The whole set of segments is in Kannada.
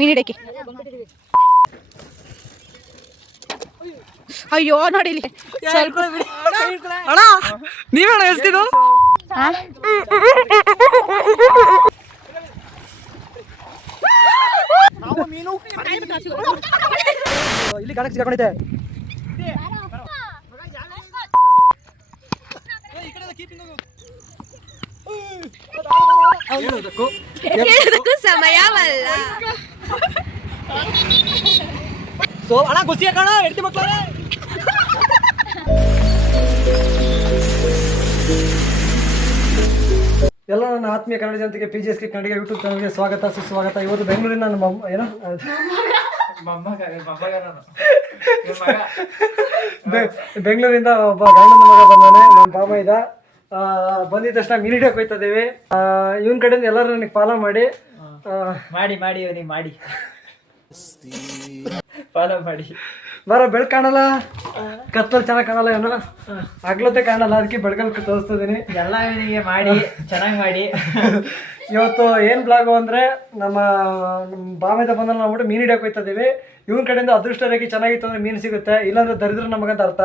ಮೀನಿಡಕ್ಕೆ ಅಯ್ಯೋ ನೋಡಿ ಇಲ್ಲಿ ಅಣ್ಣ ನೀವೇಣ ಎಷ್ಟಿದು ಇಲ್ಲಿ ಗಾಣಕ್ಕೆ ಸಿಗಾಕೊಂಡಿದ್ದೆ ಸಮಯವಲ್ಲ ಸೊ ಅಣ್ಣ ಗುಸಿ ಹಾಕೋಣ ಹೆಡ್ತಿ ಮಕ್ಕಳ ಎಲ್ಲ ನನ್ನ ಆತ್ಮೀಯ ಕನ್ನಡ ಜನತೆಗೆ PGSK ಕನ್ನಡ ಯೂಟ್ಯೂಬ್ ಚಾನಲ್ಗೆ ಸ್ವಾಗತ ಸುಸ್ವಾಗತ. ಇವತ್ತು ಬೆಂಗಳೂರಿನ ನನ್ನ ಏನೋ ಬೆಂಗಳೂರಿಂದ ಒಬ್ಬ ಗಂಡನ ಮಗ ಬಂದಾನೆ, ನಮ್ಮ ಬಾಮ ಇದ್ದ. ಬಂದಿದ ತಕ್ಷಣ ಮೀನ್ ಹಿಡಿಯೋಕೆ ಹೋಗ್ತಾ ಇದ್ದೀವಿ. ಇವನ್ ಕಡೆಯಿಂದ ಎಲ್ಲರೂ ನನಗೆ ಫಾಲೋ ಮಾಡಿ ಅವನಿಗೆ ಮಾಡಿ ಫಾಲೋ ಮಾಡಿ. ಬರ ಬೆಳಕು ಕಾಣಲ್ಲ, ಕತ್ತಲ್ಲಿ ಚೆನ್ನಾಗಿ ಕಾಣಲ್ಲ, ಏನೋ ಹಗ್ಲತ್ತೆ ಕಾಣಲ್ಲ, ಅದಕ್ಕೆ ಬೆಳಕಲ್ಲಿ ತೋರಿಸ್ತಾ ಇದೀನಿ. ಎಲ್ಲ ಇವನಿಗೆ ಮಾಡಿ ಚೆನ್ನಾಗಿ ಮಾಡಿ. ಇವತ್ತು ಏನು ಬ್ಲಾಗು ಅಂದರೆ ನಮ್ಮ ಬಾಮೆದ ಬಂದಲ್ಲಿ ನಾವು ಮೀನು ಹಿಡಿಯೋಕೆ ಹೋಗ್ತಾ ಇದ್ದೀವಿ. ಇವನ್ ಕಡೆಯಿಂದ ಅದೃಷ್ಟ ರೇಖೆ ಚೆನ್ನಾಗಿತ್ತು ಅಂದರೆ ಮೀನು ಸಿಗುತ್ತೆ, ಇಲ್ಲಾಂದ್ರೆ ದರಿದ್ರ ನಮಗಂತ ಅರ್ಥ.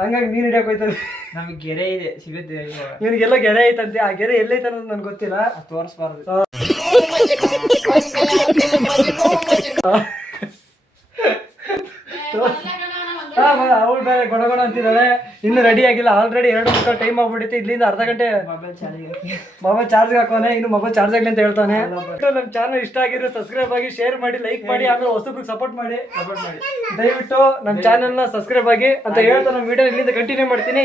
ಹಂಗಾಗಿ ಮೀನು ಹಿಡಿಯೋಕೆ ಹೋಗ್ತಾ ಇದ್ದೀವಿ. ನಮಗೆ ಗೆರೆ ಇದೆ ಸಿಗುತ್ತೆ, ಇವನಿಗೆಲ್ಲ ಗೆರೆ ಐತಂತೆ. ಆ ಗೆರೆ ಎಲ್ಲೈತೆ ಅನ್ನೋದು ನನಗೆ ಗೊತ್ತಿಲ್ಲ, ತೋರಿಸ್ಬಾರ್ದು. ಅವಳು ಬೇರೆ ಗೊಣಗೊಣ ಅಂತಿದ್ದಾಳೆ, ಇನ್ನು ರೆಡಿ ಆಗಿಲ್ಲ. ಆಲ್ರೆಡಿ 2 ಟೈಮ್ ಆಗ್ಬಿಟ್ಟಿತ್ತು. ಇಲ್ಲಿಂದ ಅರ್ಧ ಗಂಟೆ ಮೊಬೈಲ್ ಚಾರ್ಜ್ ಹಾಕೋನೆ, ಇನ್ನು ಮೊಬೈಲ್ ಚಾರ್ಜ್ ಆಗಲಿ ಅಂತ ಹೇಳ್ತಾನೆ. ನಮ್ಮ ಚಾನಲ್ ಇಷ್ಟ ಆಗಿದ್ರೆ ಸಬ್ಸ್ಕ್ರೈಬ್ ಆಗಿ, ಶೇರ್ ಮಾಡಿ, ಲೈಕ್ ಮಾಡಿ, ಆಮೇಲೆ ಹೊಸಬ್ರಿಗೆ ಸಪೋರ್ಟ್ ಮಾಡಿ. ದಯವಿಟ್ಟು ನಮ್ಮ ಚಾನಲ್ನ ಸಬ್ಸ್ಕ್ರೈಬ್ ಆಗಿ ಅಂತ ಹೇಳ್ತಾ ನಮ್ಮ ವಿಡಿಯೋ ಇಲ್ಲಿಂದ ಕಂಟಿನ್ಯೂ ಮಾಡ್ತೀನಿ.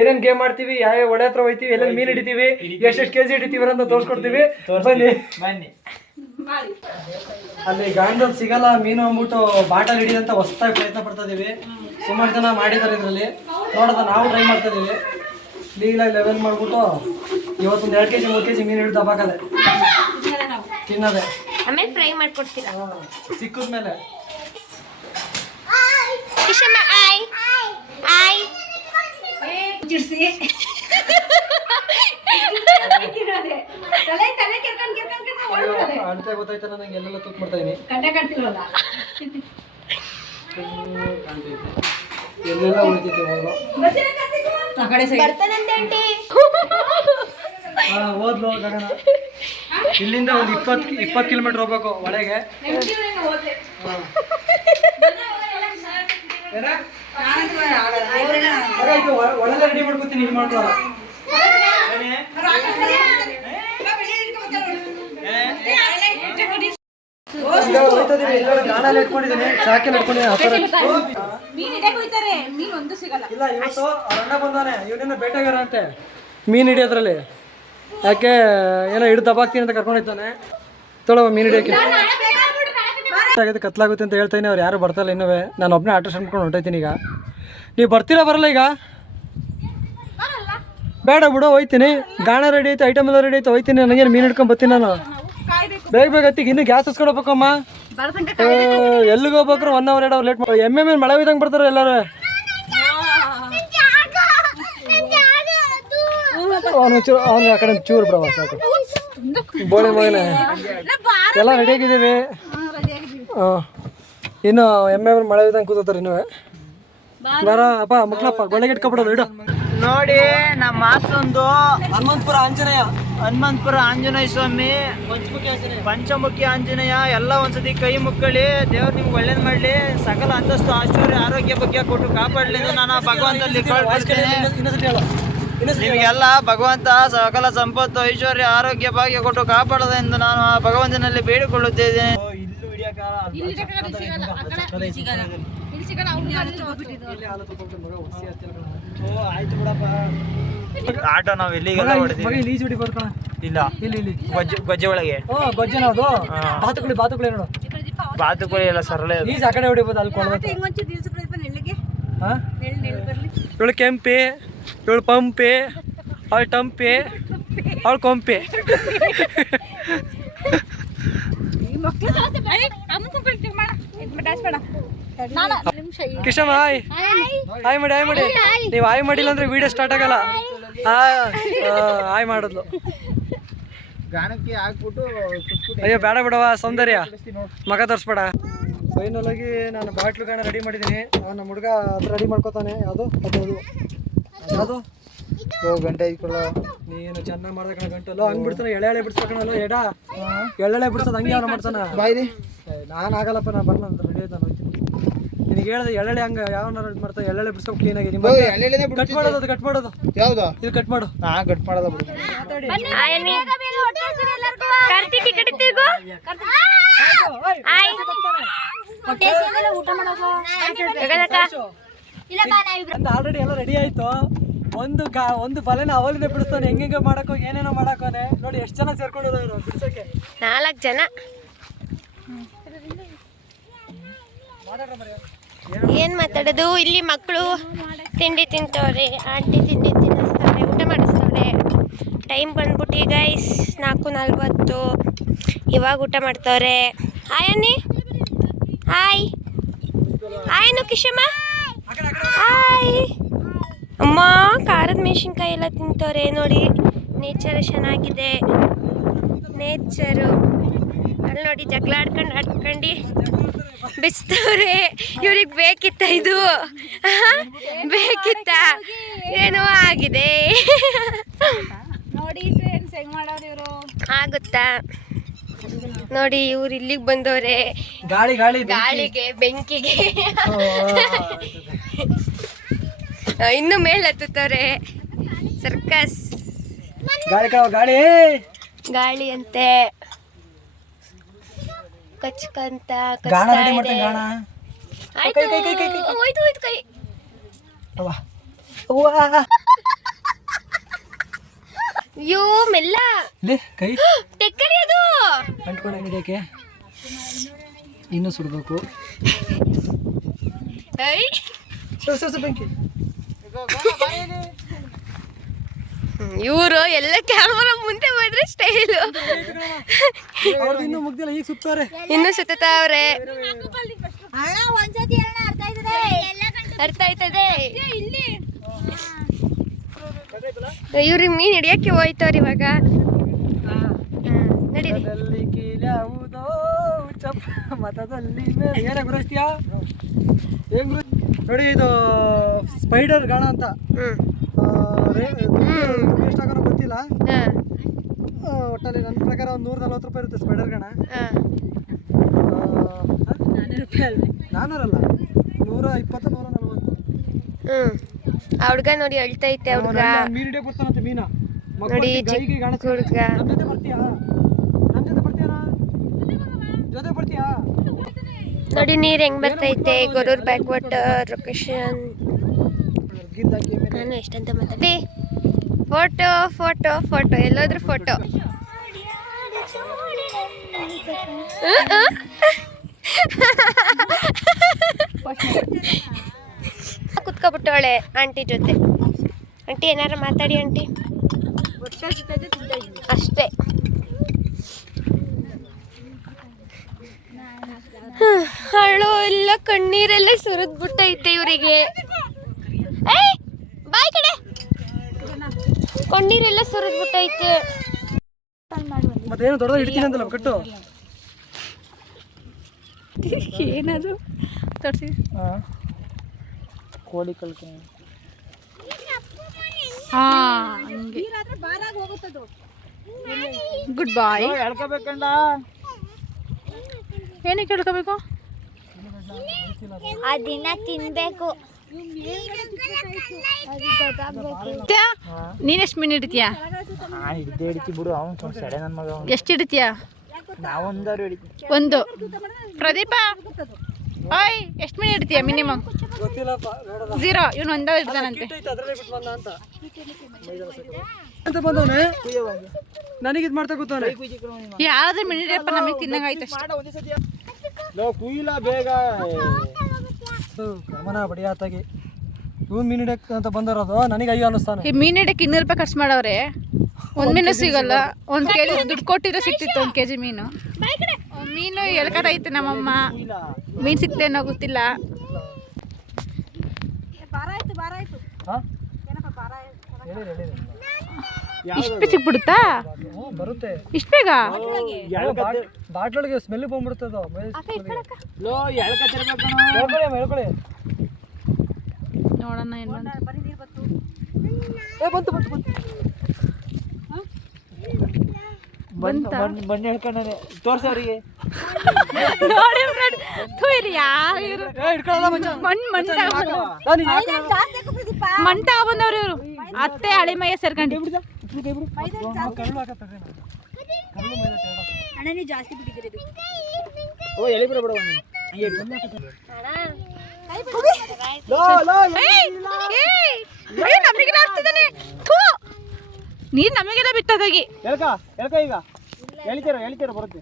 ಏನೇನು ಗೇಮ್ ಮಾಡ್ತೀವಿ, ಯಾವ್ಯಾವ ಒಡೆ ಹತ್ರ ಹೋಗ್ತೀವಿ, ಎಲ್ಲೆಲ್ಲಿ ಮೀನು ಹಿಡಿತೀವಿ, ಎಷ್ಟೆಷ್ಟು ಕೆಜಿ ಹಿಡಿತೀವಿ ಅಂತ ತೋರಿಸ್ಕೊಡ್ತೀವಿ. ಬನ್ನಿ. ಅಲ್ಲಿ ಗಾಂಡಲ್ಲಿ ಸಿಗಲ್ಲ ಮೀನು ಅಂದ್ಬಿಟ್ಟು ಬಾಟಲ್ ಹಿಡಿದಂತ ಹೊಸದಾಗಿ ಪ್ರಯತ್ನ ಪಡ್ತಾ ಇದೀವಿ. ಸುಮಾರು ಜನ ಮಾಡಿದ್ದಾರೆ ಇದರಲ್ಲಿ, ನೋಡೋದ ನಾವು ಟ್ರೈ ಮಾಡ್ತಾ ಇದೀವಿ. ಲೀಲಾಗಿ ಲೆವೆಲ್ ಮಾಡ್ಬಿಟ್ಟು ಇವತ್ತೊಂದು 2 kg 3 kg ಮೀನು ಹಿಡಿದು ದಬ್ಬಾಕದೆ ತಿನ್ನದೆ, ಆಮೇಲೆ ಫ್ರೈ ಮಾಡ್ಕೊಡ್ತೀರಾ ಸಿಕ್ಕದ ಮೇಲೆ. ಅಂತ ಗೊತ್ತಾಯ್ತಲ್ಲ, ನಂಗೆ ಎಲ್ಲೆಲ್ಲ ತೂಕ್ ಮಾಡ್ತಾ ಇದೀನಿ, ಎಲ್ಲೆಲ್ಲ ಉಳಿತೈತೆ ಓದ್ಲು ಗಗನ. ಇಲ್ಲಿಂದ ಒಂದು 20 ಕಿಲೋಮೀಟರ್ ಹೋಗ್ಬೇಕು ಒಳಗೆ. ಒಳಗೆ ರೆಡಿ ಮಾಡ್ಕೊತೀನಿ, ಇದು ಮಾಡ್ಕೊಳ. ಗಾಣಲ್ಲಿ ಇಟ್ಕೊಂಡಿದ್ದೀನಿ, ಚಾಕಲ್ಲಿ ಇಟ್ಕೊಂಡಿದ್ದೀನಿ. ಇಲ್ಲ, ಇವತ್ತು ಅವ್ರ ಅಣ್ಣ ಬಂದಾನೆ, ಇವನೇನೋ ಬೇಟೆಗಾರ ಅಂತೆ ಮೀನು ಹಿಡಿಯೋದ್ರಲ್ಲಿ. ಯಾಕೆ ಏನೋ ಹಿಡಿದು ದಬ್ಬಾಕ್ತೀನಿ ಅಂತ ಕರ್ಕೊಂಡಿದ್ದಾನೆ. ತೊಳವ ಮೀನು ಹಿಡಿಯೋಕೆ ಕತ್ಲಾಗುತ್ತೆ ಅಂತ ಹೇಳ್ತಾನೆ. ಅವ್ರು ಯಾರು ಬರ್ತಾಯಿಲ್ಲ ಇನ್ನೂ. ನಾನು ಒಬ್ಬನೇ ಆಟೋ ಸ್ಟ್ಯಾಂಡ್ ಹೊಂಟೈತೀನಿ. ಈಗ ನೀವು ಬರ್ತೀರಾ ಬರಲ್ಲ? ಈಗ ಬೇಡ ಬಿಡು, ಹೋಯ್ತೀನಿ. ಗಾಣ ರೆಡಿ ಐತೆ, ಐಟಮ್ ಎಲ್ಲ ರೆಡಿ ಐತೆ, ಹೋಯ್ತೀನಿ. ನನಗೇನು ಮೀನು ಹಿಡ್ಕೊಂಡು ಬರ್ತೀನಿ ನಾನು. ಬೇಗ ಹತ್ತಿಗೆ ಇನ್ನೂ ಗ್ಯಾಸ್ ಹಚ್ಕೊಂಡು ಹೋಗ್ಬೇಕಮ್ಮ. ಎಲ್ಲಿಗೆ ಹೋಗ್ಬೇಕ್ರೆ 1 hour 2 hour ಲೇಟ್ ಮಾಡಿ. ಎಮ್ಮೆ ಮಳೆ ಇದ್ದಂಗೆ ಬರ್ತಾರೆ ಎಲ್ಲರೂ. ಅವ್ನು ಆ ಕಡೆ ಚೂರು ಬಿಡವ ಸಾಕು. ಬೋಳಿ ಮಗನೇ ಎಲ್ಲ ರೆಡಿ ಆಗಿದ್ದೀವಿ. ಇನ್ನು ಎಮ್ಮೆ ಮಳೆ ಇದ್ದಂಗೆ ಕೂತಾರೆ ಇನ್ನೂ. ಬರ ಅಪ್ಪ ಮಕ್ಕಳಪ್ಪ ಗೊಳ್ಳೆಗೆ ಇಟ್ಕೊಬಿಡೋದು. ಇಡು ನೋಡಿ ನಮ್ಮ ಮಾಸೊಂದು ಹನುಮಂತಪುರ ಆಂಜನೇಯ ಸ್ವಾಮಿ, ಪಂಚಮುಖಿ ಆಂಜನೇಯ ಎಲ್ಲ ಒಂದ್ಸತಿ ಕೈ ಮುಕ್ಕಳಿ. ದೇವ್ರು ನಿಮ್ಗೆ ಒಳ್ಳೇದು ಮಾಡಲಿ, ಸಕಲ ಅಂತಸ್ತು ಐಶ್ವರ್ಯ ಆರೋಗ್ಯ ಬಗ್ಗೆ ಕೊಟ್ಟು ಕಾಪಾಡಲಿ ಎಂದು ನಾನು ಭಗವಂತಲ್ಲಿ ನಿಮಗೆಲ್ಲ ಭಗವಂತ ಸಕಲ ಸಂಪತ್ತು ಐಶ್ವರ್ಯ ಆರೋಗ್ಯ ಭಾಗ್ಯ ಕೊಟ್ಟು ಕಾಪಾಡೋದು ಎಂದು ನಾನು ಆ ಭಗವಂತನಲ್ಲಿ ಬೇಡಿಕೊಳ್ಳುತ್ತೇನೆ. ಆಟೋ ನಾವು ಎಲ್ಲಿಗೆಲ್ಲ ಹೊಡೆದಿವಿ. ಇಲ್ಲ ಇಲ್ಲಿ ಗಜ್ಜೆ ಒಳಗೆ ಬಾತುಕೋಳಿ ನೋಡು. ಬಾತುಕೋಳಿ ಎಲ್ಲ ಸರಳ ಈಜು ಆ ಕಡೆ ಹೊಡಿಬೋದು. ಅಲ್ಲಿ ಇವಳು ಕೆಂಪೆ, ಇವಳು ಪಂಪೆ, ಅವಳು ಟಂಪೆ, ಅವಳು ಕೊಂಪೆ. ಕಿಶಮ್ಮ ಹಾಯ್ ಮಾಡಿ. ನೀವು ಹಾಯ್ ಮಾಡಿಲ್ಲ ಅಂದ್ರೆ ವಿಡಿಯೋ ಸ್ಟಾರ್ಟ್ ಆಗಲ್ಲ. ಹಾಯ್ ಮಾಡಿದ್ಲು. ಗಾಣಕ್ಕೆ ಹಾಕ್ಬಿಟ್ಟು ಅಯ್ಯೋ ಬೇಡ ಬಿಡವ ಸೌಂದರ್ಯ ಮಗ ತೋರಿಸ್ಬೇಡ. ಫೈನಲ್ ಆಗಿ ನಾನು ಬಾಟ್ಲು ಗಾಣ ರೆಡಿ ಮಾಡಿದ್ದೀನಿ. ನಮ್ಮ ಹುಡುಗ ಅದು ರೆಡಿ ಮಾಡ್ಕೋತಾನೆ. ಯಾವುದು ಯಾವುದು ಗಂಟೆ ಇಟ್ಕೊಳ್ಳೋ ನೀನು ಚೆನ್ನಾಗಿ ಮಾಡ್ದ ಕಣ ಗಂಟಲು ಹಂಗೆ ಬಿಡ್ತಾನೆ. ಎಳೆ ಬಿಡಿಸ್ಬೇಕಣಲ್ಲ ಎಡ ಎಳ್ಳೆಳೆ ಬಿಡ್ಸೋದು ಹಂಗೆ ಅವನು ಮಾಡ್ತಾನೆ. ಬಾಯ್ರಿ ನಾನು ಆಗಲ್ಲಪ್ಪ, ನಾನು ಬರಲ್ಲ ಅಂತ ರೆಡಿ ಆಯ್ತು. ನಾನು ಹೋಗ್ತೀನಿ. ನಿನಗೆ ಹೇಳಿದೆ ಎಳ್ಳೆಳೆ ಹಂಗೆ ಯಾವನಾರು ಇದು ಮಾಡ್ತಾನೆ. ಎಳ್ಳೆಳೆ ಬಿಡಿಸ್ಬೇಕು ಕ್ಲೀನಾಗಿ. ನಿಮ್ಮ ಕಟ್ ಮಾಡೋದು, ಅದು ಕಟ್ ಮಾಡೋದು. ಯಾವ್ದು ಇದು ಕಟ್ ಮಾಡು. ಕಟ್ ಮಾಡಲ್ಲ ಬಿಡು. ಆಲ್ರೆಡಿ ಎಲ್ಲ ರೆಡಿ ಆಯ್ತು. ಒಂದು ಬಲೆನ ಅವಲಿಂದ ಬಿಡಿಸ್ತಾನೆ. ಹೆಂಗೆ ಮಾಡಕ್ಕೋ ಏನೇನೋ ಮಾಡಕೋನೆ. ನೋಡಿ ಎಷ್ಟು ಜನ ಸೇರ್ಕೊಂಡಿರೋರು ಬಿಡ್ಸೋಕೆ. 4 ಜನ. ಏನ್ ಮಾತಾಡೋದು? ಇಲ್ಲಿ ಮಕ್ಕಳು ತಿಂಡಿ ತಿಂತವ್ರೆ, ಆಂಟಿ ತಿಂಡಿ ತಿನ್ನಿಸ್ತಾರೆ, ಊಟ ಮಾಡಿಸ್ತವ್ರೆ. ಟೈಮ್ ಬಂದ್ಬಿಟ್ಟು ಗೈಸ್ 4:40. ಇವಾಗ ಊಟ ಮಾಡ್ತವ್ರೆ. ಹಾಯ್ ಅನ್ನಿ. ಹಾಯ್ ಹಾಯ್ ಕಿಶಮ್ಮ. ಹಾಯ್ ಅಮ್ಮ. ಖಾರದ ಮೆಣಸಿನ್ಕಾಯಿ ಎಲ್ಲ ತಿಂತವ್ರೆ. ನೋಡಿ ನೇಚರ್ ಚೆನ್ನಾಗಿದೆ. ನೇಚರು ಅಲ್ಲಿ ನೋಡಿ ಜಗಳ ಆಡ್ಕೊಂಡು ಬಿಸ್ತವ್ರೆ. ಇವ್ರಿಗೆ ಬೇಕಿತ್ತ ಇದು? ಬೇಕಿತ್ತ? ಏನೋ ಆಗಿದೆ ನೋಡಿ ಫ್ರೆಂಡ್ಸ್ ಹೆಂಗ್ ಮಾಡೋರು ಇವರು. ಆಗುತ್ತಾ ನೋಡಿ. ಇವ್ರು ಇಲ್ಲಿಗೆ ಬಂದವ್ರೆ ಗಾಳಿಗೆ ಬೆಂಕಿಗೆ. ಇನ್ನು ಮೇಲೆ ಹತ್ತುತ್ತವ್ರೆ. ಸರ್ಕಸ್ ಗಾಳಿ ಅಂತೆ ಕಚ್ಕಂತ ಕಚ್ತಾ ಇದೆ. ಆಯ್ತು ಹೋಯ್ತು ಕೈ. ಅಯ್ಯೋ ಮೆಲ್ಲ ಕೈ ತೆಕ್ಕಳಿ ಅದು ಅಂಟ್ಕೊಂಡಂಗಿದಕ್ಕೆ ಇನ್ನೂ ಸುಡ್ಬೇಕು. ಬೆಂಕಿ ಇವರು ಎಲ್ಲ ಕ್ಯಾಮರಾ ಮುಂದೆ ಹೋದ್ರೆ ಸ್ಟೈಲು. ಇನ್ನೂ ಮುಗ್ದಿಲ್ಲ, ಈಗ ಸುತ್ತಾರೆ. ಇನ್ನು ಸುತ್ತಾವ್ರೆ. ಅರ್ಥ ಆಯ್ತದೆ. ಇವ್ರಿಗೆ ಮೀನ್ ಹಿಡಿಯಕ್ಕೆ ಹೋಯ್ತವ್ರ ಇವಾಗ. ನಡೀರಿ. ಮತದಲ್ಲಿ ಏನ ಗುರುಸ್ತೀಯಾ? ನೋಡಿ ಇದು ಸ್ಪೈಡರ್ ಗಾಣ ಅಂತ. ಎಷ್ಟಾಗೋಣ ಗೊತ್ತಿಲ್ಲ. ಒಟ್ಟಲ್ಲಿ ನನ್ನ ಪ್ರಕಾರ ಒಂದು 140 ರೂಪಾಯಿ ಇರುತ್ತೆ ಸ್ಪೈಡರ್ ಗಾಣ. 400 ಅಲ್ಲ, 120 140. ಆ ಹುಡ್ಗ ನೋಡಿ ಅಳ್ತೈತೆ. ಹುಡ್ಗ ಮೀನ್ ಹಿಡಿಯಕ್ಕೆ ಬರ್ತಾನಂತೆ. ಮೀನ ನೋಡಿ ಚಿಕ್ಕ ಹುಡ್ಗ. ನೋಡಿ ನೀರ್ ಹೆಂಗ್ ಬರ್ತೈತೆ. Gorur back water location. ನಾನು ಎಷ್ಟಂತ ಮಾತಾಡಿ. ಫೋಟೋ ಫೋಟೋ ಫೋಟೋ ಎಲ್ಲೋದ್ರು ಫೋಟೋ. ಕುತ್ಕೊಬಿಟ್ಟವಳೆ ಆಂಟಿ ಜೊತೆ. ಆಂಟಿ ಏನಾರ ಮಾತಾಡಿ ಆಂಟಿ. ಅಷ್ಟೇ. ಅಳು ಎಲ್ಲ ಕಣ್ಣೀರೆಲ್ಲ ಸುರಿದ್ಬಿಟ್ಟೈತೆ ಇವರಿಗೆ. ಬಾಯ್ ಕಡೆ ಕಣ್ಣೀರೆಲ್ಲ ಸುರಿದ್ಬಿಟ್ಟೈತೆ. ಮತ್ತೇನು ದೊಡ್ಡದಾಗಿ ಹಿಡ್ತೀನಿ ಅಂತಲ್ಲ ಕಟ್ಟು. ಏನದು ತೋರಿಸಿ. ಕೋಳಿ ಕಲ್ಕೊಂಡು ಗುಡ್ ಬಾಯ್. ಹೇಳ್ಕೋಬೇಕಂಡ. ಏನಕ್ಕೆ ಹೇಳ್ಕೋಬೇಕು? ಆ ದಿನ ತಿನ್ಬೇಕು. ನೀನೆಷ್ಟು ಮೀನು ಹಿಡಿತೀಯಾ? ಹಿಡಿತಿ ಬಿಡು. ಅವ್ನು ಸಡೆ ನನ್ನ ಮಗ. ಎಷ್ಟು ಹಿಡಿತೀಯಾ? ನಾವೊಂದಾರು ಹಿಡಿತೀವಿ. ಒಂದು. ಪ್ರದೀಪ ಓಯ್ ಎಷ್ಟು ಮೀನು ಹಿಡಿತೀಯಾ ಮಿನಿಮಮ್? ಗೊತ್ತಿಲ್ಲಪ್ಪ, 0. ಇವನು ಒಂದೇ ಹಿಡ್ತಾನಂತೆ. ಅಂತ ಬಂದವನೆ ನನಗೆ ಇದು ಮಾಡ್ತಾ ಕೂತವನೆ. ಯಾವ್ದು ಮೀನು ಹಿಡಿಯಪ್ಪ ನಮಗೆ ತಿನ್ನಂಗಾಯ್ತು ಅಷ್ಟೇ. ಕುಯ್ಲ ಬೇಗ ಗಮನ ಬಡಿಯಾತಾಗಿ ಇವ್ನು ಮೀನು ಹಿಡಿಯಕ್ಕೆ ಅಂತ ಬಂದಿರೋದು. ನನಗೆ ಅಯ್ಯೋ ಅನ್ನಿಸ್ತಾನೆ. ಈ ಮೀನು ಹಿಡಿಯಕ್ಕೆ 200 ರೂಪಾಯಿ ಖರ್ಚು ಮಾಡವ್ರೆ. ಒಂದು ಮೀನು ಸಿಗಲ್ಲ. 1 ಕೆಜಿ ದುಡ್ಡು ಕೊಟ್ಟಿದ್ರೆ ಸಿಕ್ತಿತ್ತು 1 ಕೆಜಿ ಮೀನು. ಮೀನು ಎಳ್ಕತೈತೆ ನಮ್ಮಮ್ಮ. ಮೀನು ಸಿಕ್ತೇನೋ ಗೊತ್ತಿಲ್ಲ. ಹಾಂ ಹೇಳಿರಿ ಇಷ್ಟು ಬೇಗ ಸಿಕ್ಬಿಡುತ್ತಾ? ಬರುತ್ತೆ ಇಷ್ಟು ಬೇಗ? ಬಾಟ್ಲೊಳಗೆ ಸ್ಮೆಲ್ ಬಂದ್ಬಿಡ್ತದ. ನೋಡೋಣ ಏನು ಬಂತ. ಬನ್ನಿ ಹೇಳ್ಕೊಂಡಾನೆ ತೋರ್ಸವ್ರಿಗೆ. ನೋಡಿ ಫ್ರೆಂಡ್, ಮಣ್ ತಗೊಂಬಂದವ್ರು ಇವರು. ಅತ್ತೆ ಹಳೆ ಮೈಯ ಸೇರ್ಕೊಂಡು ಓ ಎಳಿ ಬಿಡ ಬಿಡ ನಮಗೆಲ್ಲ ಆಗ್ತಿದ್ದಾನೆ. ನೀರು ನಮಗೆಲ್ಲ ಬಿತ್ತದಾಗಿ ಎಳ್ಕ ಎಳ್ಕ ಈಗ ಎಳಿತೀರ ಬರುತ್ತೆ.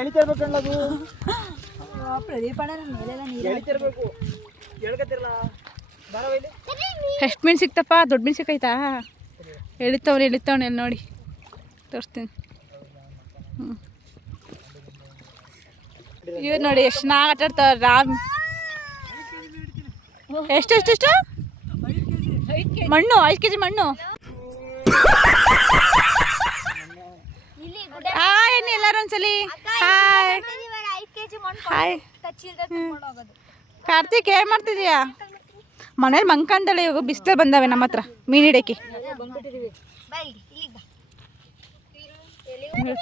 ಎಳಿತಿರ್ಬೇಕನ್ನೋದು ಎಳಿತಿರ್ಬೇಕು. ಎಳ್ಕತಿರಲ್ಲ ಬಾರವೈಲಿ. ಎಷ್ಟು ಮೀನು ಸಿಕ್ತಪ್ಪ? ದೊಡ್ಡ ಮೀನು ಸಿಕ್ಕೈತಾ? ಎಳಿತವ್ನೆ ಎಲ್ಲಿ ನೋಡಿ ತೋರಿಸ್ತೀನಿ. ಇವ್ರು ನೋಡಿ ಎಷ್ಟು ಚೆನ್ನಾಗಿ ಆಟಾಡ್ತಾವ. ರಾಮ್ ಎಷ್ಟು ಮಣ್ಣು 5 kg ಮಣ್ಣು. ಹಾಯ್ ಅನ್ನಿ ಎಲ್ಲರೂ ಒಂದ್ಸಲಿ. ಹಾಯ್ ಕಾರ್ತಿಕ್, ಏನು ಮಾಡ್ತಿದ್ಯಾ? ಮನೇಲಿ ಮಂಕಂಡಳೆ. ಇವಾಗ ಬಿಸಿಲು ಬಂದಾವೆ ನಮ್ಮ ಹತ್ರ ಮೀನು ಹಿಡಕ್ಕೆ.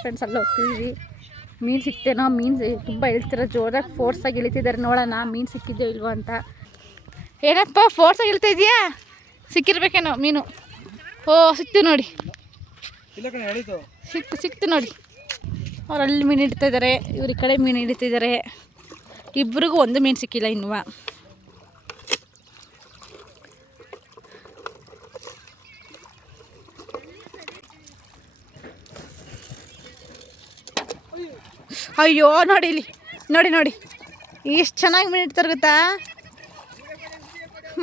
ಫ್ರೆಂಡ್ಸ್ ಎಲ್ಲ ಹೋಗ್ತಿದ್ದೀವಿ. ಮೀನು ಸಿಕ್ತೇನೋ, ಮೀನು ತುಂಬ ಇಳಿಸ್ತಾರೆ, ಜೋರಾಗಿ ಫೋರ್ಸಾಗಿ ಇಳಿತಿದ್ದಾರೆ. ನೋಡೋಣ ಮೀನು ಸಿಕ್ಕಿದ್ಯೋ ಇಲ್ವೋ ಅಂತ. ಏನಪ್ಪ ಫೋರ್ಸಾಗಿ ಇಳ್ತಾ ಇದೆಯಾ? ಸಿಕ್ಕಿರ್ಬೇಕೇನೋ ಮೀನು. ಓ ಸಿಕ್ತು ನೋಡಿ, ಸಿಕ್ತು ನೋಡಿ. ಅವ್ರು ಅಲ್ಲಿ ಮೀನು ಹಿಡಿತಾ ಇದ್ದಾರೆ, ಇವ್ರ ಈ ಕಡೆ ಮೀನು ಹಿಡಿತಿದ್ದಾರೆ. ಇಬ್ರಿಗೂ ಒಂದು ಮೀನು ಸಿಕ್ಕಿಲ್ಲ ಇನ್ನೂ. ಅಯ್ಯೋ ನೋಡಿ ಇಲ್ಲಿ ನೋಡಿ ಎಷ್ಟು ಚೆನ್ನಾಗಿ ಮೀನು ಇಡ್ತಾರೆ ಗೊತ್ತಾ?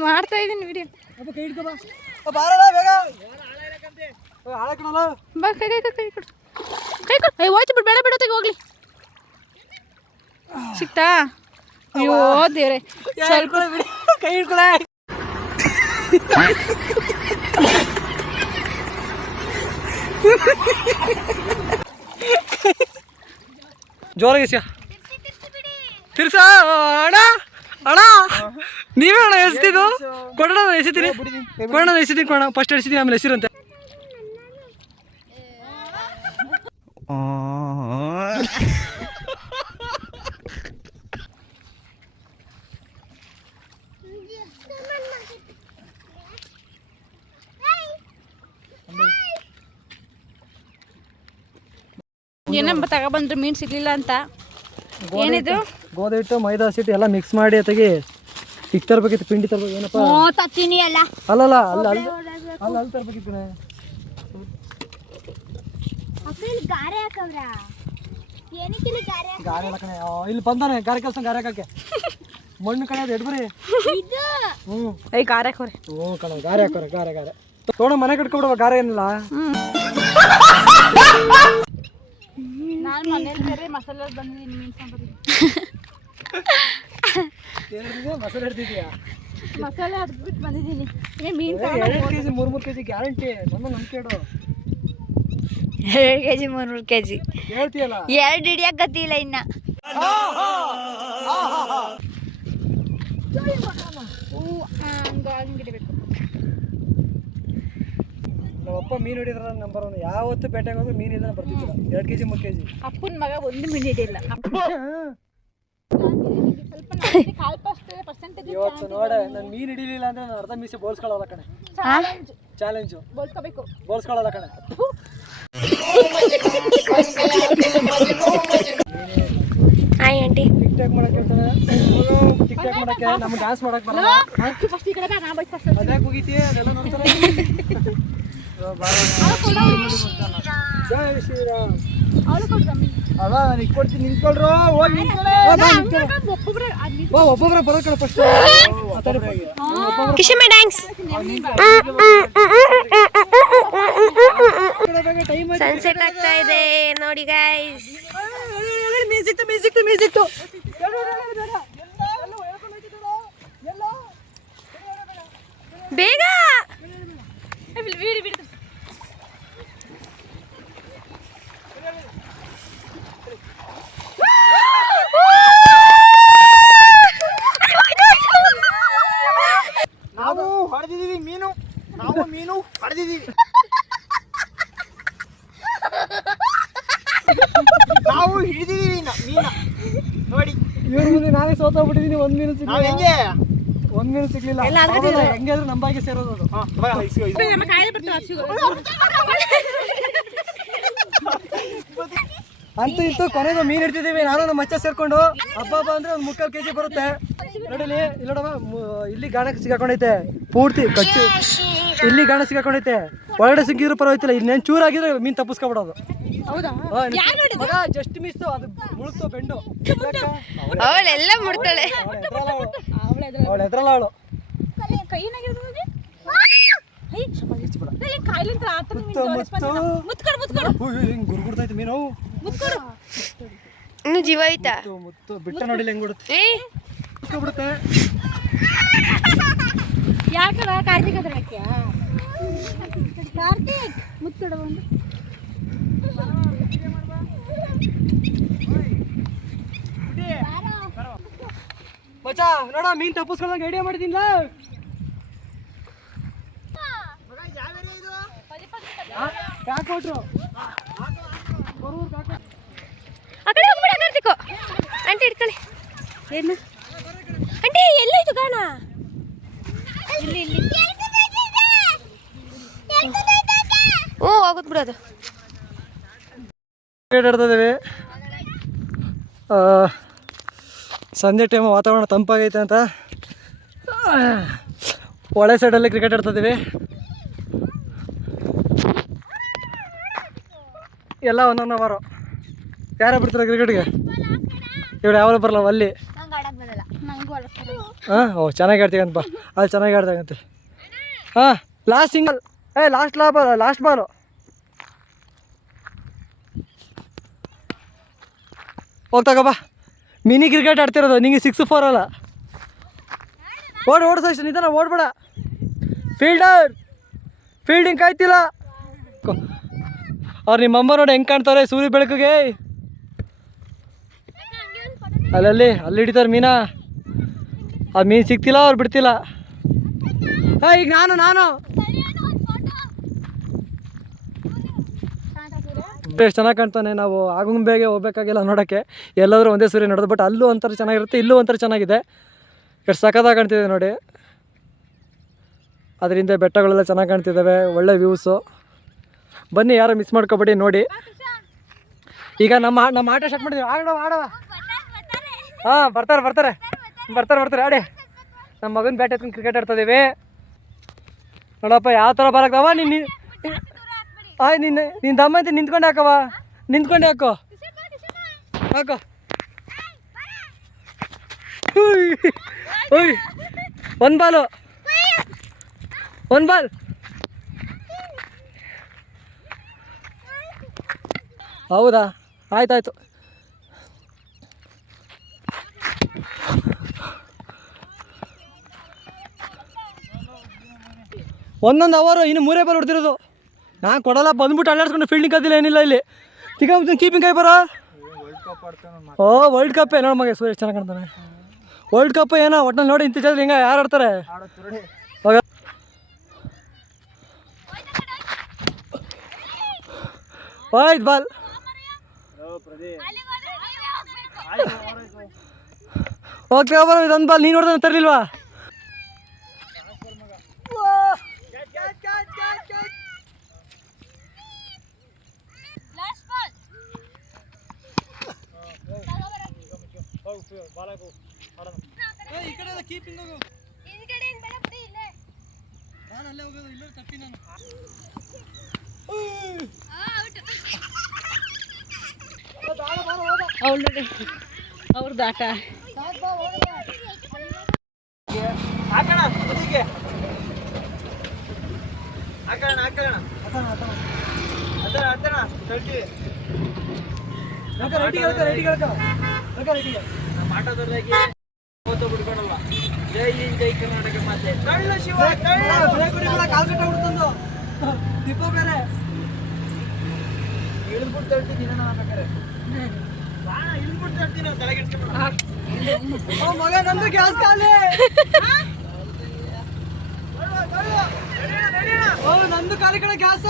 ಮಾಡ್ತಾ ಇದ್ದೀನಿ ವಿಡಿಯೋ. ಬಾ ಕೈ ಕೊಡು. ಹೋಯ್ತು ಬಿಡು, ಬೇಡ ಬಿಡೋತ್ತಿಗೆ ಹೋಗ್ಲಿ. ಸಿಕ್ತಾ? ಅಯ್ಯೋ ದೇವ್ರೆ, ಸ್ವಲ್ಪ ಕೈ ಹಿಡ್ಕೊಳ. ಜೋರಾಗಿ ತಿರ್ಸ ಅಣ್ಣ ಅಣ್ಣ, ನೀವೇ ಅಣ್ಣ ಎಸ್ತಿದ್ದು. ಕೊಡೋಣ ಎಸಿತೀನಿ, ಕೊಡೋಣ ಫಸ್ಟ್ ಎಸಿತೀನಿ, ಆಮೇಲೆ ಎಸಿರಂತೆ. ಏನಂಬ ತಗೊಬಂದ್ರು ಮೀನು ಸಿಗ್ಲಿಲ್ಲ ಅಂತ. ಏನಿದು? ಗೋಧಿ ಹಿಟ್ಟು, ಮೈದಾ ಹಿಟ್ಟು ಎಲ್ಲ ಮಿಕ್ಸ್ ಮಾಡಿ ಅತ್ತಿಗೆ ಈಗ ತರ್ಬೇಕಿತ್ತು. ಪಿಂಡಿ ತರ್ಬೇಕು. ಏನಪ್ಪ ಅಲ್ಲಲ್ಲ ಅಲ್ಲಿ ತರ್ಬೇಕಿತ್ತು. ಗಾರೆ ಎಲ್ಲ ಕಣೆ, ಇಲ್ಲಿ ಬಂದಾನೆ ಗಾರೆ ಕೆಲಸ. ಗಾರೆ ಹಾಕಕ್ಕೆ ಮಣ್ಣು ಕಣೆ ಅದು ಎಡ್ಬರಿ. ಗಾರೆ ಹಾಕೋರಿ. ಕಣ ಗಾರೆ ಹಾಕೋರೆ. ಗಾರೆ ತಗೊಂಡು ಮನೆ ಕಟ್ಕೊಬಿಡುವ. ಗಾರೆ ಏನಿಲ್ಲ. ನಾನು ಮನೇಲಿ ಬೇರೆ ಮಸಾಲೆ ಬಂದಿದ್ದೀನಿ ಮೀನು ಸಾಂಬಾರಿಗೆ. ಮಸಾಲೆ ಹಿಡ್ದಿದ್ಯಾ? ಮಸಾಲೆ ಹಡ್ಬಿಟ್ಟು ಬಂದಿದ್ದೀನಿ. ಮೀನು 2 kg 3 kg ಗ್ಯಾರಂಟಿ. ನಮ್ಮ ನಂಬಿಕೆ ಇಡು. 2 kg 3 kg ಹೇಳ್ತೀಯಲ್ಲ, 2 ಹಿಡಿಯಕ್ಕೆ ಗತಿಯಿಲ್ಲ ಇನ್ನ. ಹಂಗಿಡಬೇಕು. ನಮ್ಮಪ್ಪ ಮೀನು ಹಿಡಿದ್ರ ನಂಬರ್ 1. ಯಾವತ್ತು ಬೇಟೆಗೆ ಹೋಗಿ ಮೀನು ಹಿಡಿದ್ರೆ ಬರ್ತಿದ್ದಿಲ್ಲ. 2 kg 3 kg. ಅಪ್ಪನ ಮಗ ಒಂದು ಮೀನು ಹಿಡಿಯಿಲ್ಲ. ಇವತ್ತು ನೋಡ ನಾನು ಮೀನು ಹಿಡಿಲಿಲ್ಲ ಅಂದ್ರೆ ನಾನು ಅರ್ಧ ಮೀಸೆ ಬೋಲ್ಸ್ಕೊಳ್ಳಲ್ಲ ಕಣೆ. ಚಾಲೆಂಜು ಬೋಲ್ಸ್ಕೊಳ್ಳಲ್ಲ ಕಣೆ. Hi aunty. ಟಿಕ್ ಟಾಕ್ ಮಾಡಕ್ಕೆ ಹೇಳ್ತಾನೆ. ಟಿಕ್ ಟಾಕ್ ಮಾಡಕ್ಕೆ ನಮ್ಗೆ ಡ್ಯಾನ್ಸ್ ಮಾಡಕ್ಕೆ ಬರಲ್ಲ. ಅದ್ಯಾಕೆ ಹೋಗಿತಿ? ಅದೆಲ್ಲ ನೋಡ್ತಾರೆ. ಜೈ ಶ್ರೀರಾಮ್. ಅಲ್ಲ ನಾನು ಇಟ್ಕೊಡ್ತೀನಿ, ನಿಂತ್ಕೊಳ್ರು. ಹೋಗಿ ಒಬ್ಬೊಬ್ಬರೇ ಬರೋದು ಕಣ ಫಸ್ಟ್. ಕಿಶಿಮ ಡ್ಯಾನ್ಸ್. ಸನ್ಸೆಟ್ ಆಗ್ತಾ ಇದೆ ನೋಡಿ ಗೈಸ್. ಮ್ಯೂಸಿಕ್ ಬೇಗ ಇವ್ರ ಮುಂದೆ ನಾನೇ ಸೋತೋಗ್ಬಿಟ್ಟಿದ್ದೀನಿ. ಒಂದ್ ಮೀನು ನಾವ್ ಸಿಗ್ಲಿಲ್ಲ, ಹೆಂಗೆ ಒಂದ್ ಮೀನು ಸಿಗ್ಲಿಲ್ಲ. ಹೆಂಗಾದ್ರೂ ನಂಬಾಗಿ ಸೇರೋದು ಅದು. ಅಂತೂ ಇಂತೂ ಕೊನೆಗೂ ಮೀನ್ ಹಿಡ್ತಿದೀವಿ. ನಾನು ನಮ್ಮ ಮಚ್ಚ ಸೇರ್ಕೊಂಡು ಹಬ್ಬ ಅಂದ್ರೆ ಒಂದ್ 3 kg ಬರುತ್ತೆ. ನೋಡಿಲಿ ಇಲ್ಲಿ ನೋಡಮ್ಮ, ಇಲ್ಲಿ ಗಾಣ ಸಿಗಾಕೊಂಡೈತೆ ಪೂರ್ತಿ ಕಚ್ಚು. ಇಲ್ಲಿ ಗಾಣ ಸಿಗಾಕೊಂಡೈತೆ. ಒಳಗಡೆ ಸಿಕ್ಕಿದ್ರು ಪರವಾಗಿಲ್ಲ. ಇನ್ನೇನು ಚೂರಾಗಿದ್ರೆ ಮೀನ್ ತಪ್ಪಿಸ್ಕೊಬಿಡೋದು. ಜಸ್ಟ್ ಮಿಸ್ ಅದು ಮುಳುಗ್ತು ಬೆಂಡು. ಅವಳೆಲ್ಲ ಮುಡ್ತಾಳೆ. ಅವಳು ಎದ್ರಲ್ಲ ಅವಳು. ಹಿಂಗ್ ಗುರ್ಗುಡ್ತೈತೆ ಮೀನು. ಇನ್ನು ಜೀವ ಐತಾ? ಮುತ್ತು ಬಿಟ್ಟ ನೋಡಿಲ್ಲ ಹೆಂಗ್ ಬಿಡುತ್ತೆ. ಬಿಡುತ್ತೆ. ಯಾಕಡ ಕಾರ್ತಿಕ್ ಅದ್ರ ಕಾರ್ತಿಕ್ ಮುತ್ತುಡ ಒಂದು ಮಚ್ಚ ನೋಡ ಮೀನ್ ತಪ್ಪಿಸ್ಕೊಳ್ಳೋಕೆ ಐಡಿಯಾ ಮಾಡಿದಿಲ್ಲ. ಯಾಕೆ ಕೊಟ್ರು? ಆ ಕಡೆ ಹೋಗ್ಬೇಡ ಕಾರ್ತಿಕ್. ಆಂಟಿ ಇಟ್ಕೊಳ್ಳಿ. ಏನು ಆಂಟಿ ಎಲ್ಲಾಯ್ತು ಗಾಣ? ಇಲ್ಲಿ ಇಲ್ಲಿ. ಓ ಆಗುತ್ತೆ ಬಿಡೋದು. ಕ್ರಿಕೆಟ್ ಆಡ್ತಾ ಇದ್ದೀವಿ. ಸಂಜೆ ಟೈಮ್ ವಾತಾವರಣ ತಂಪಾಗೈತೆ ಅಂತ ಒಳ್ಳೆ ಸೈಡಲ್ಲಿ ಕ್ರಿಕೆಟ್ ಆಡ್ತಾ ಇದ್ದೀವಿ. ಎಲ್ಲ ಒಂದೊಂದು ಅವರು ಯಾರೇ ಬಿಡ್ತಾರೆ ಕ್ರಿಕೆಟ್ಗೆ. ಇವ್ರು ಯಾವಾಗ ಬರಲ್ಲ ಅಲ್ಲಿ. ಹಾಂ ಓ ಚೆನ್ನಾಗಿ ಆಡ್ತೀಗಂತ ಬಾ. ಅಲ್ಲಿ ಚೆನ್ನಾಗಿ ಆಡ್ತಾಗಂತೆ. ಹಾಂ ಲಾಸ್ಟ್ ಸಿಂಗಲ್. ಲಾಸ್ಟ್ ಬಾಲು. ಹೋಗ್ತಾಗ ಬಾ. ಮಿನಿ ಕ್ರಿಕೆಟ್ ಆಡ್ತಿರೋದು ನಿಂಗೆ 6-4 ಅಲ್ಲ. ಓಡು ಸಷ್ಟು ನಿಧಾನ ಓಡ್ಬೇಡ. ಫೀಲ್ಡಿಂಗ್ ಕಾಯ್ತಿಲ್ಲ. ಅವ್ರು ನಿಮ್ಮ ಅಮ್ಮ ನೋಡಿ ಹೆಂಗೆ ಕಾಣ್ತಾರೆ ಸೂರ್ಯ ಬೆಳಕಿಗೆ. ಅಲ್ಲಿ ಹಿಡಿತಾರೆ ಮೀನಾ. ಅದು ಮೀನು ಸಿಗ್ತಿಲ್ಲ, ಅವ್ರು ಬಿಡ್ತಿಲ್ಲ. ಈಗ ನಾನು ಎಷ್ಟು ಚೆನ್ನಾಗಿ ಕಾಣ್ತಾನೆ. ನಾವು ಆಗುಂಬೆಗೆ ಹೋಗ್ಬೇಕಾಗಿಲ್ಲ ನೋಡೋಕ್ಕೆ. ಎಲ್ಲಾದರೂ ಒಂದೇ ಸೂರ್ಯ ನೋಡೋದು. ಬಟ್ ಅಲ್ಲೂ ಒಂಥರ ಚೆನ್ನಾಗಿರುತ್ತೆ, ಇಲ್ಲೂ ಒಂಥರ ಚೆನ್ನಾಗಿದೆ. ಎಷ್ಟು ಸಖತ್ತಾಗಿ ಕಾಣ್ತಿದೆ ನೋಡಿ. ಅದರಿಂದ ಬೆಟ್ಟಗಳೆಲ್ಲ ಚೆನ್ನಾಗಿ ಕಾಣ್ತಿದ್ದಾವೆ, ಒಳ್ಳೆ ವ್ಯೂಸು. ಬನ್ನಿ ಯಾರು ಮಿಸ್ ಮಾಡ್ಕೊಬೇಡಿ ನೋಡಿ. ಈಗ ನಮ್ಮ ಆಟ ಸ್ಟಾರ್ಟ್ ಮಾಡಿದ್ದೀವಿ. ಆಡವ. ಹಾಂ ಬರ್ತಾರೆ ಆಡಿ. ನಮ್ಮ ಮಗನ ಬ್ಯಾಟ್ ಎತ್ಕೊಂಡು ಕ್ರಿಕೆಟ್ ಆಡ್ತಾಯಿದ್ದೀವಿ ನೋಡಪ್ಪ. ಯಾವ ಥರ ಬರಕ್ತವ ನಿನ್ನ ದಮ್ಮ ಐತಿ. ನಿಂತ್ಕೊಂಡೆ ಹಾಕೋ. ಓಯ್ ಒಂದು ಬಾಲ್. ಹೌದಾ, ಆಯ್ತಾಯ್ತು. ಒಂದೊಂದು ಅವರು ಇನ್ನು 3 ಬಾಲ್ ಹೊಡ್ತಿರೋದು. ನಾನು ಕೊಡಲ್ಲ. ಬಂದ್ಬಿಟ್ಟು ಅಲ್ಲಾಡ್ಸ್ಕೊಂಡು ಫೀಲ್ಡಿಂಗ್ ಕದಿಲ್ಲ, ಏನಿಲ್ಲ ಇಲ್ಲಿ. ಕೀಪಿಂಗ್ ಕೈ ಬರೋ. ಓ ವರ್ಲ್ಡ್ ಕಪ್ಪೇ ನೋಡ ಮಗ. ಸೂರ್ಯ ಚೆನ್ನಾಗಿ ಕಾಣ್ತಾನೆ. ವರ್ಲ್ಡ್ ಕಪ್ ಏನೋ ಒಟ್ಟಿನಲ್ಲಿ ನೋಡಿ. ಇಂಥ ಜಾತ್ರೆ ಹಿಂಗೆ ಯಾರು ಆಡ್ತಾರೆ? ಆಯ್ತು ಬಾಲ್. ಓಕೆ ಬರೋ. ಇದೊಂದು ಬಾಲ್ ನೀನು ನೋಡ್ದೆ ತರಲಿಲ್ವಾ? ಈ ಕಡೆ ಕೀಪಿಂಗ್ ಹೋಗು. ನಾನು ಅಲ್ಲೇ ಹೋಗೋದು. ಇಲ್ಲ ತಪ್ಪಿ ನಾನು. ಅವ್ರದ್ದು ಆಟ. ಜೈ ಹಿಂದ್ ಜೈ ಕರ್ನಾಟಕ ಮಾತೆ. ದೀಪ ಬೇರೆ ಇಳಿದ್ಬಿಟ್ಟು ತಳ್ತೀನಿ ನಾನು ಬೇಕಾರೆ. ಇಳಿದ್ಬಿಟ್ಟು ತಳ್ತೀನಿ ತಲೆಗೆಡ್ಸ್ಕೊಂಡು. ಮಗ ನಂದು ಗ್ಯಾಸ್ ಖಾಲಿ. ನಂದು ಖಾಲಿ ಕಡೆ ಗ್ಯಾಸ್.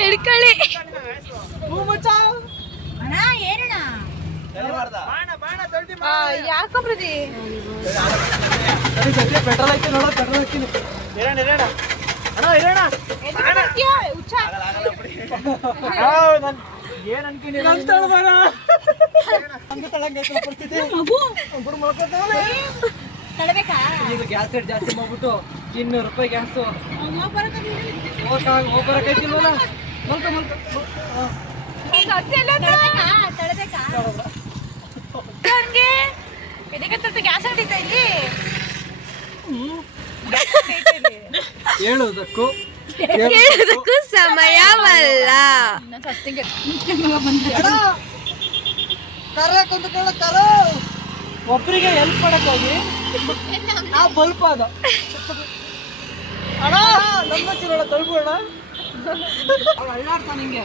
ಹಿಡ್ಕೊಳ್ಳಿ. ಯಾಕೋ ಪ್ರದಿ ಪೆಟ್ರೋಲ್ ಐತೆ ನೋಡೋ, ಪೆಟ್ರೋಲ್ ಹಾಕ್ತೀನಿ. ಏನ್ ಅನ್ಕೊಂಡಿ ಈಗ ಗ್ಯಾಸ್ ರೇಟ್ ಜಾಸ್ತಿ ಮಾಡ್ಬಿಟ್ಟು 200 ರೂಪಾಯಿ ಗ್ಯಾಸು ಹೋಗ್ಬರಕೈತಿಲ್ವಲ್ಲ. ಮಲ್ಕ ಗ್ಯಾಸ್ ಹೊಡಿತಾ ಇಲ್ಲಿ ಹೇಳುವುದಕ್ಕೂ ಹೇಳೋದಕ್ಕೂ ಸಮಯವಲ್ಲ. ಒಬ್ಬರಿಗೆ ಹೆಲ್ಪ್ ಮಾಡಕ್ಕಾಗಿ ಆ ಬಲ್ಪ್ ಅದ ಅಣ್ಣ ನಮ್ಮ ಚಿರೋಣ ತಲುಪು ಅಣ್ಣ. ಅಳ್ಳಾಡ್ತಾನ ಹಿಂಗೆ.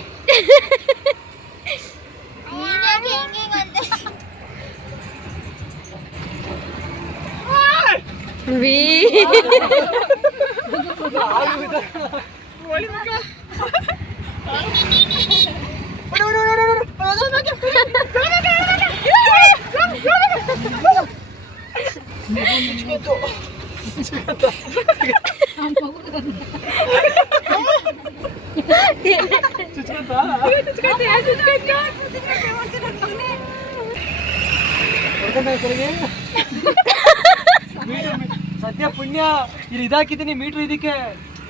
ಸದ್ಯ ಪುಣ್ಯ ಇಲ್ಲಿ ಇದಾಕಿದ್ದೀನಿ ಮೀಟ್ರ್ ಇದಕ್ಕೆ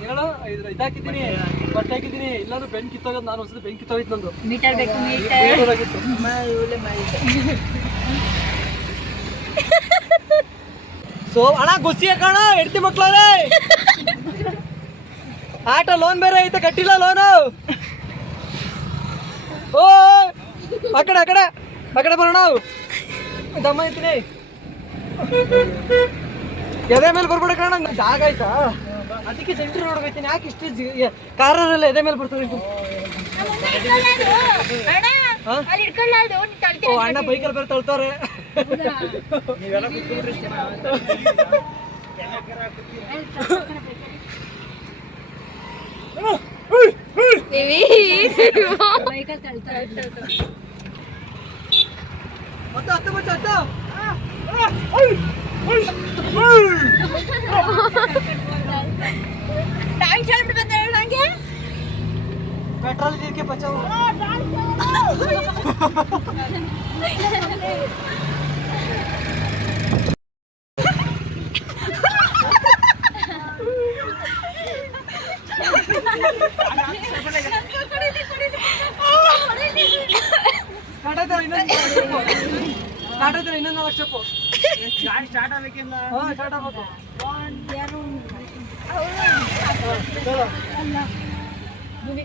ಹೇಳು ಇದಾಕಿದ್ದೀನಿ ಬಟ್ಟೆ ಹಾಕಿದ್ದೀನಿ. ಇಲ್ಲಾಂದ್ರೆ ಬೆಂಕಿ ಕಿತ್ತೋಗೋದು. ನಾನು ಹೊಸದು ಬೆಂಕಿ ಕಿತ್ತೋಗಿತ್ತು ನಂದು ಮೀಟರ್ ಬೇಕು ಸೊ ಅಣ್ಣ ಗುಸ್ಸಿ ಹಾಕೋಣ ಹೆಡ್ತಿ ಮಕ್ಳವ್ರೆ. ಆಟ ಲೋನ್ ಬೇರೆ ಐತೆ, ಕಟ್ಟಿಲ್ಲ ಲೋನು. ಓ ಆ ಕಡೆ ಬರೋಣ. ದಮ್ಮ ಐತೀನಿ ಎದೆ ಮೇಲೆ ಬರ್ಬೇಡ ಕಣ. ಜಾಗ ಆಯ್ತಾ ಅದಕ್ಕೆ ಸೆಂಟ್ರ್ ರೋಡ್ ಹೋಗ್ತೀನಿ. ಯಾಕೆ ಇಷ್ಟು ಕಾರಲ್ಲ ಎದೆ ಮೇಲೆ ಬರ್ತದೆ. ಓ ಅಣ್ಣ ಬೈಕಲ್ಲಿ ಬೇರೆ ತಳ್ತಾರೆ. ಪೆಟ್ರೋಲ್ ಇದಕ್ಕೆ ಬಚಾವು. ಇನ್ನೊಂದು 4 ಸ್ಟೆಪ್ಪು ಸ್ಟಾರ್ಟ್ ಆಗಬೇಕಿಲ್ಲ. ಸ್ಟಾರ್ಟ್ ಆಗಬೇಕು. ನೋಡಿ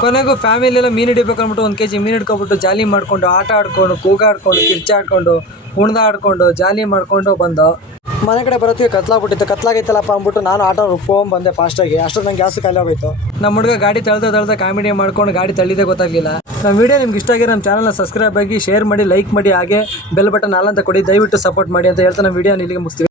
ಕೊನೆಗೂ ಫ್ಯಾಮಿಲಿ ಎಲ್ಲ ಮೀನು ಹಿಡಿಬೇಕು ಅಂದ್ಬಿಟ್ಟು 1 kg ಮೀನು ಹಿಡ್ಕೊಬಿಟ್ಟು ಜಾಲಿ ಮಾಡ್ಕೊಂಡು ಆಟ ಆಡ್ಕೊಂಡು ಕೂಗಾಡ್ಕೊಂಡು ಕಿರ್ಚಾಡ್ಕೊಂಡು ಕುಣ್ದಾಡ್ಕೊಂಡು ಜಾಲಿ ಮಾಡ್ಕೊಂಡು ಬಂದು ಮನೆ ಕಡೆ ಬರೋತ್ತಿಗೆ ಕತ್ಲಾಗ್ಬಿಟ್ಟಿತ್ತು. ಕತ್ಲಾಗೈತಲ್ಲಪ್ಪ ಅಂದ್ಬಿಟ್ಟು ನಾನು ಆಟೋ ಬಂದೆ ಫಾಸ್ಟಾಗಿ. ಅಷ್ಟೊಂದು ನಂಗೆ ಗ್ಯಾಸ್ ಖಾಲಿ ಆಗೋಯ್ತು. ನಮ್ಮ ಹುಡುಗ ಗಾಡಿ ತಳ್ದ ಕಾಮಿಡಿ ಮಾಡ್ಕೊಂಡು ಗಾಡಿ ತಳ್ಳಿದೆ ಗೊತ್ತಾಗಲಿಲ್ಲ. ನಮ್ಮ ವಿಡಿಯೋ ನಿಮ್ಗೆ ಇಷ್ಟ ಆಗಿ ನಮ್ಮ ಚಾನಲ್ನ ಸಬ್ಸ್ಕ್ರೈಬ್ ಆಗಿ ಶೇರ್ ಮಾಡಿ ಲೈಕ್ ಮಾಡಿ ಹಾಗೆ ಬೆಲ್ ಬಟನ್ ಅಂತ ಕೊಡಿ. ದಯವಿಟ್ಟು ಸಪೋರ್ಟ್ ಮಾಡಿ ಅಂತ ಹೇಳ್ತಾ ನಮ್ಮ ವಿಡಿಯೋನ ಇಲ್ಲಿಗೆ ಮುಗಿಸ್ತೀವಿ.